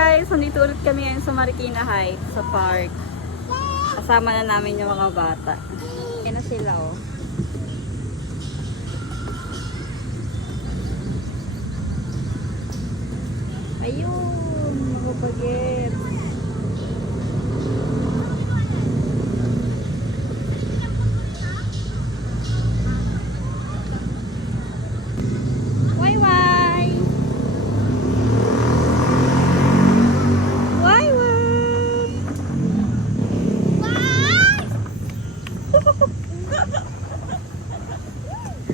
guys, nandito ulit kami ngayon sa Marikina Heights, sa park. Kasama na namin yung mga bata. Yan na sila oh. Ayun, mga bagets. Why why? Why why?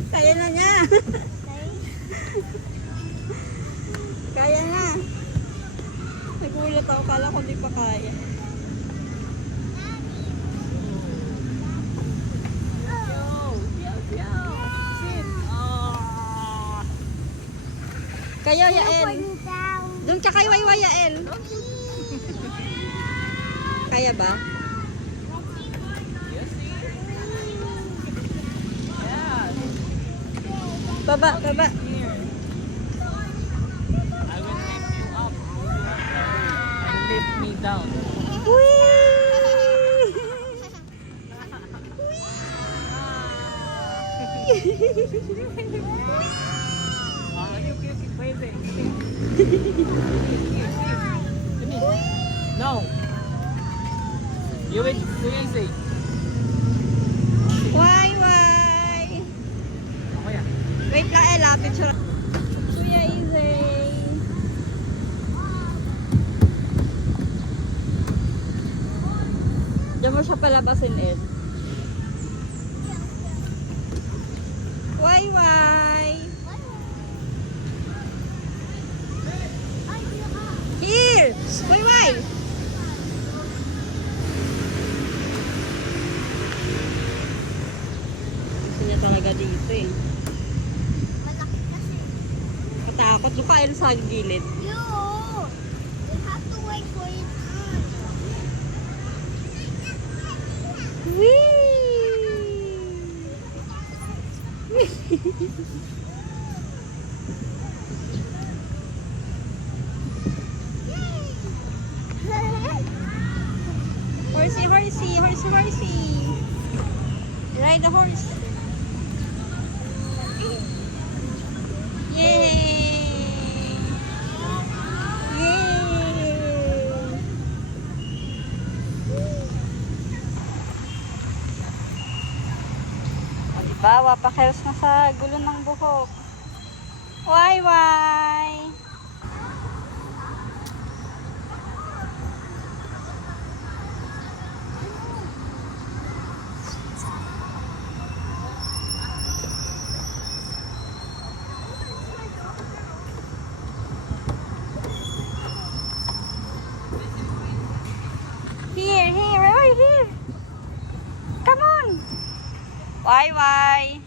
Kaya na niya. Kaya na. Nagulat ako. Kala ko di pa kaya. Kayo, Yael. Doon ka kay Wayway, Yael. Kaya ba? Baba, baba. I will lift you up. You lift me down. Okay, okay, okay. Pwede. No. You will do easy. Why, why? Kaya. Wait lang, eh, lapit siya. Kuya Izzy. Diyan mo siya palabasin, Ed. Why, why? Here! Why, why? Gusto niya talaga dito eh. Malaki kasi. Doon ka sa gilid. You, you have to wait for it. Horsey, horsey, horsey, horsey. Ride the horse. Wapakels na sa gulo ng buhok. Why, why? Here, here, right here. Come on. Why, why?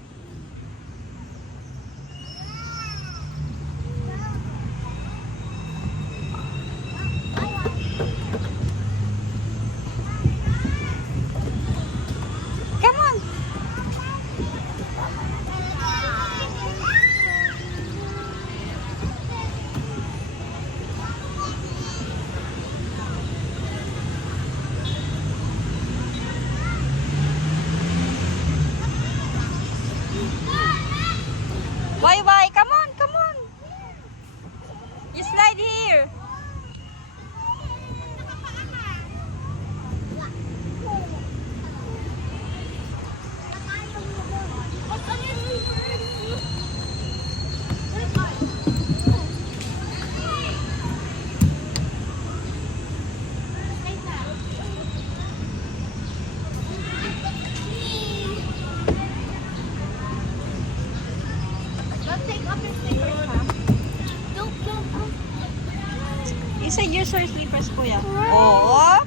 Come on. Why, why? Come on, come on. You slide here. Don't take off your slippers, ha? Don't, don't, don't. Said use your slippers, kuya. Oo.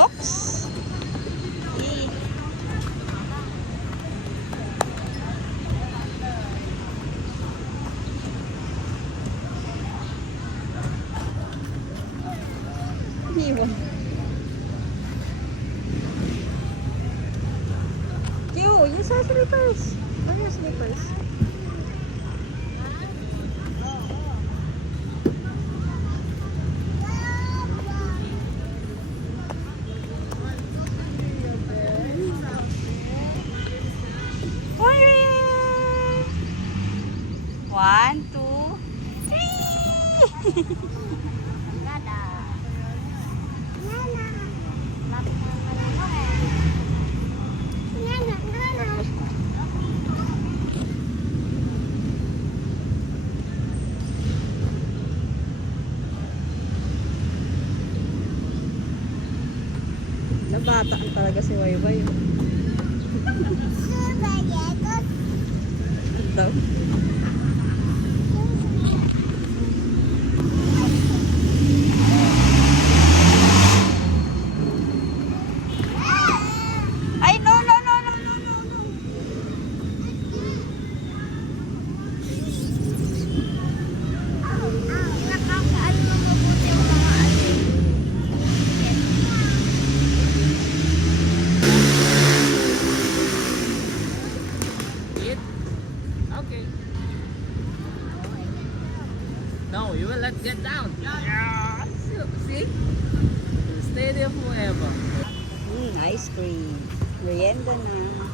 Oops. Eh. Yung sa slippers. Ano yung slippers? Talaga si Wayway. Ano daw? Ay, no, no, no, no, no, no, no. Eat. Okay. No, you will let get down. Yeah. See? Stay there forever. Mm, ice cream. Merienda na.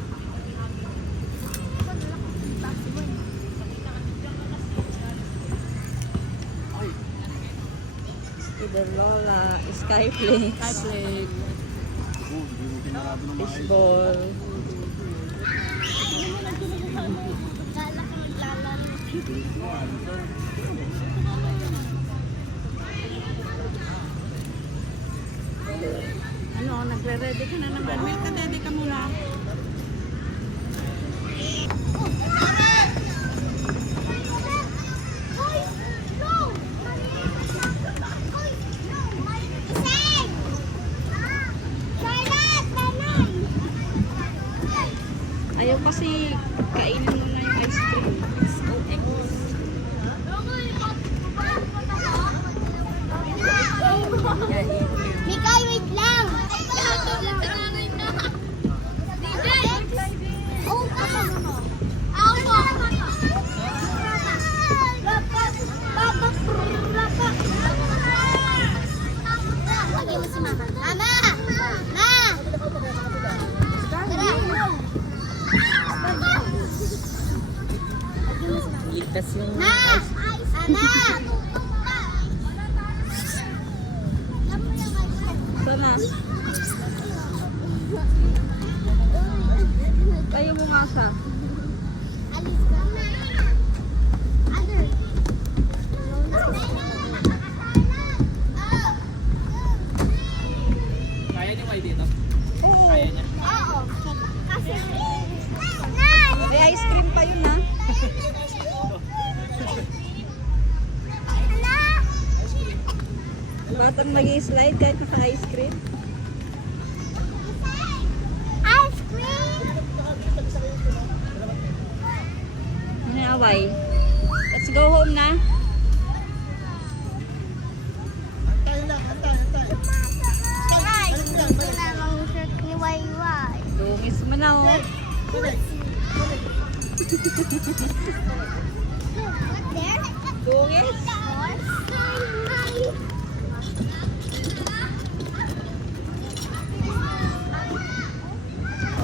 Either Lola, Skyflakes, Play. fishball. Ano, nagre-ready ka na naman. Milk ka, ready ka muna. Ayaw kasi kainin away? Let's go home na. Ay, ito na ang shirt ni Wayway. Dungis mo na oh. Dungis.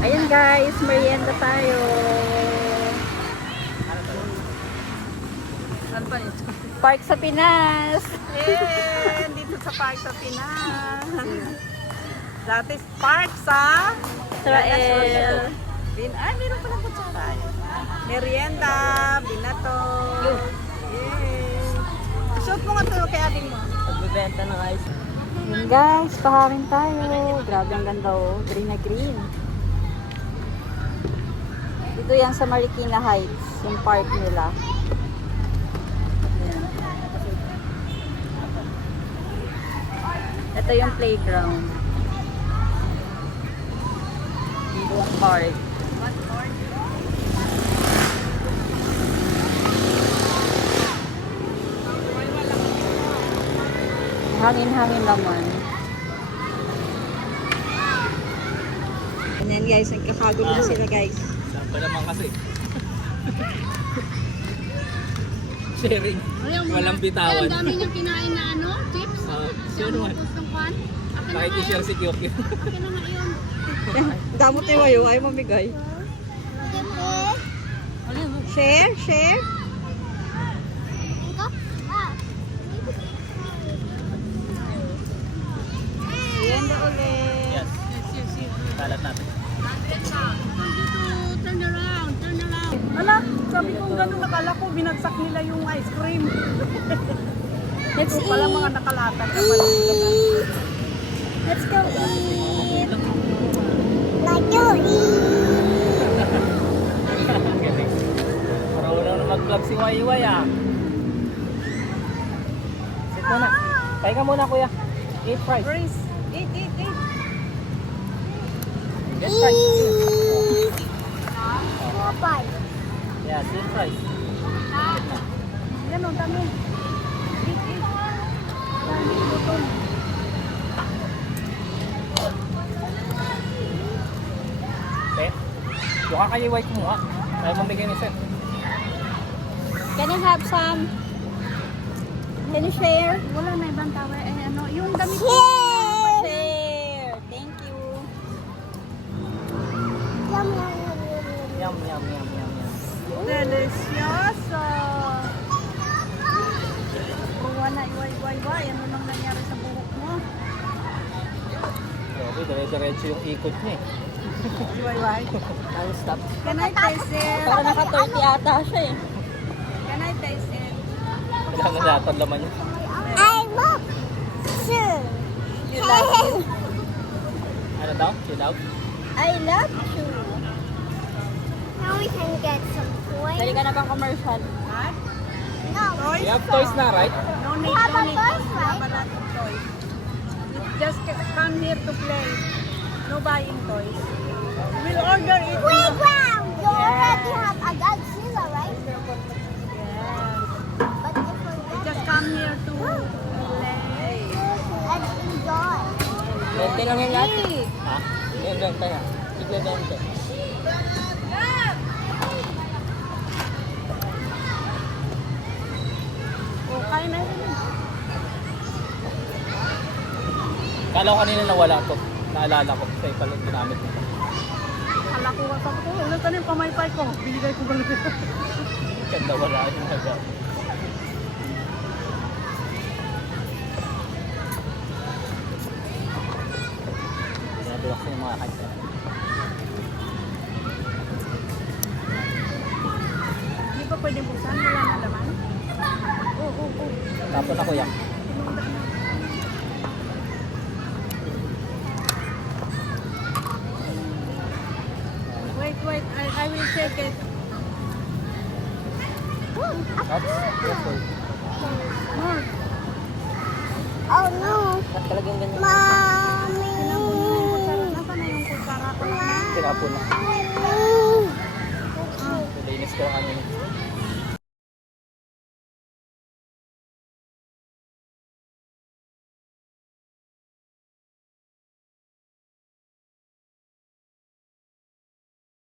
Ayan guys, merienda tayo. Saan pa nito? Park sa Pinas. Eh, dito sa park sa Pinas. Dati park sa Israel. Bin ay, meron palang kutsara. Merienda, binato. Yay. Shoot mo nga to kay ating mo. Pagbebenta ng ice. Yun guys, paharin tayo. Grabe ang ganda oh. Green na green. Dito yan sa Marikina Heights, yung park nila. Ito yung playground. Yung park. Hangin-hangin naman. Ayan guys, nagkakagulo na sila guys. Ba naman kasi. Sharing. Walang bitawan. Ang dami niyang kinain na ano, chips. Ah, sure naman. Tapos ng kwan. Akin na nga Nakikishare si Kyokyo. Na. Damot ni Wayo, ay mamigay. Share, share. Ah. Merienda ulit. Yes. Kalat natin. Turn around, turn around. Ala, sabi ko gano'n nakala ko, binagsak nila yung ice cream. Let's Ito pala mga eat. nakalatag na pala. Let's go eat. Like you Galing. Marunong na mag-vlog si Wayway ah. Sit muna. Pahinga muna kuya. Eat fries. Grace, eat, eat, eat. Get fries. Bye. Yeah, eat fries. Yan o, dami. Eat, eat. Dami, gutom. Te. Yung kakayiway ko mo ha. Ayaw mamigay ni Seth. Can I have some? Can you share? Wala na ibang tower. Eh, ano, yung damit ko. Share. Thank you. Yum, yum, yum, yum, yum. Yum, yum, yum, yum. Delicioso. Buwan na, iway, iway, iway. Ano nang nangyari sa buhok mo? Grabe, dire-diretso yung ikot niya eh. Iway. I'll stop. Can I taste it? Para naka-30 ata siya eh. Can I taste it? Kailangan natin laman niya. I love you. You love you. Ano daw? Chill out? I love you. Now we can get some toys. Dali ka na bang commercial? Ha? No. Toys? You have toys na, right? No need, We have no need. toys, We have a lot of toys. Just c- come here to play. No buying toys. We'll order it. Playground. You already have a Godzilla, right? Yes. But you forget Just it. come here to play. and enjoy. Bente lang yan lahat. Ha? Yung bente nga. Tigla bente. O, kain na yun. Kala ko kanina nawala to. Naalala ko. Kaya pala ginamit ko. Ko ka ko. Ano ka yung pamaypay ko? Binigay ko ba Ganda wala yung naga. Binabuwak ko yung mga kanta. Hindi pa pwede buksan. Wala na laman. Oo, oo, oo. Tapon ako yan. Wait, wait. I, I will check it. Oops. Careful. Oh no, Ba't talagang ganyan? ko? Tinapon na. Nilinis ko kanina.